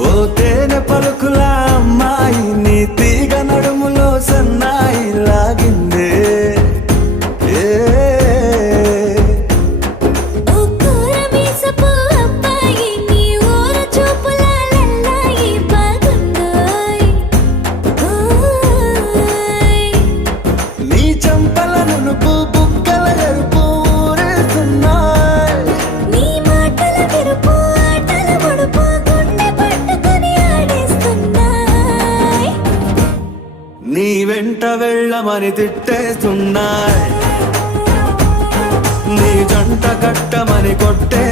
ఓ తేనె పలుకుల అమ్మాయి నీ తీగ నడుములో సన్నాయి లాగిందే ఏ ఓ కూరమీసపు అబ్బాయి నీ ఊర చూపుల లల్లాయి బాగుందోయ్ ఓయ్ నీ చంపల నునుపు బుగ్గల ఎరుపు ఊరేస్తున్నాయి నీ మాటల విరుపు ఆటల ముడుపు గుండె పట్టుకొని ఆడేస్తున్నాయ్ నీ వెంట వెళ్ళమని తిట్టేస్తున్నాయి నీ జంట కట్టమని కొట్టే